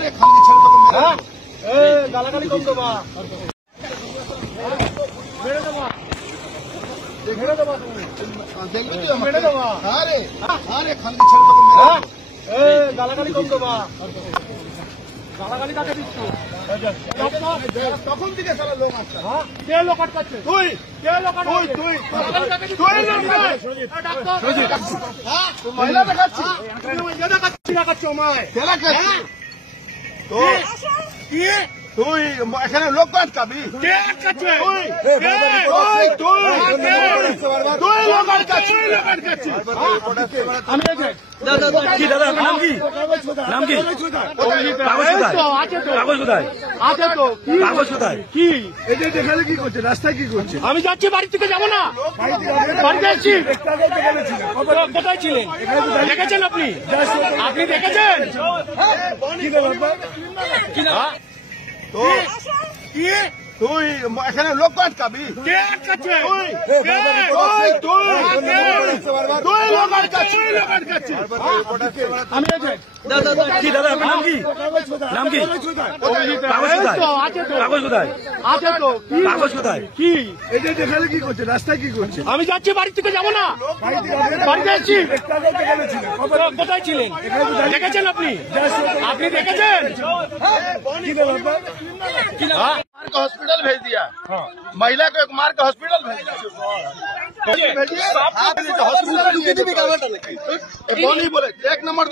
আরে খালি ছেড়ে দেবো হ্যাঁ গালাগালি কম দেবা মেরে দেবা মেরে দেবা দেখবি কি মেরে দেবা আরে আরে খালি ছেড়ে দেবো হ্যাঁ গালাগালি কম দেবা গালাগালি কাকে দিচ্ছ তখন থেকে সারা লোক আসছে হ্যাঁ কে লোক আটকাচ্ছে তুই কে লোক তুই আটকাচ্ছে তুই গালাগালি কাকে দিচ্ছ? তুই লোক নয়। হ্যাঁ তুই মহিলা দেখাচ্ছি দেখাচ্ছ আমায় কেলা খাচ্ছি তুই এখানে লোক আটকাবি কে আটকাচ্ছে তুই লোক আটকাচ্ছি আমি এই যে কি দাদা আপনার নাম কি নাম কি কাগজ কোথায় কাগজ কোথায় আছে তো কি কাগজ কোথায় কি এটা দেখালে কি করছে রাস্তায় কি করছে আমি যাচ্ছি বাড়ি থেকে যাবো না বাড়িতে আসছি কোথায় ছিলেন দেখেছেন আপনি আপনি দেখেছেন হ্যাঁ? তুই এখানে লোক আটকাবি কে আটকাচ্ছে তুই লোক আটকাচ্ছি আমি এই যে কি দাদা আপনার নাম কি নাম কি কাগজ কোথায় আছে তো কাগজ কোথায় আছে তো কি কাগজ কোথায় কি এটা দেখালে কি করছে রাস্তায় কি করছে আমি যাচ্ছি বাড়ি থেকে যাবো না বাড়িতে আসছি কোথায় ছিলেন দেখেছেন আপনি আপনি দেখেছেন হ্যাঁ? हॉस्पिटल भेज दिया महिला को एक मार के हॉस्पिटल भेज दिया बोली बोले एक नंबर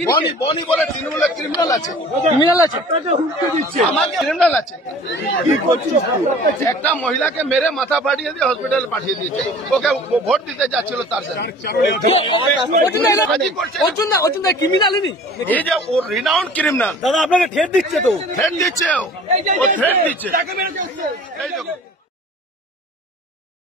बोनी बोनी बोले तृणमूल क्रिमिनल আছে ক্রিমিনাল আছে আমাকে ক্রিমিনাল আছে কি করছিস একটা মহিলাকে মেরে মাথা ফাটিয়ে দিয়ে হসপিটালে পাঠিয়ে দিয়েছে ওকে ভোট দিতে যাচ্ছিল তার সাথে অর্জুন দা ক্রিমিনালই এই যে ও রিনাউন্ড ক্রিমিনাল দাদা আপনাকে ঠেট দিচ্ছে তো থ্রেট দিচ্ছে ও থ্রেট দিচ্ছে এই দেখো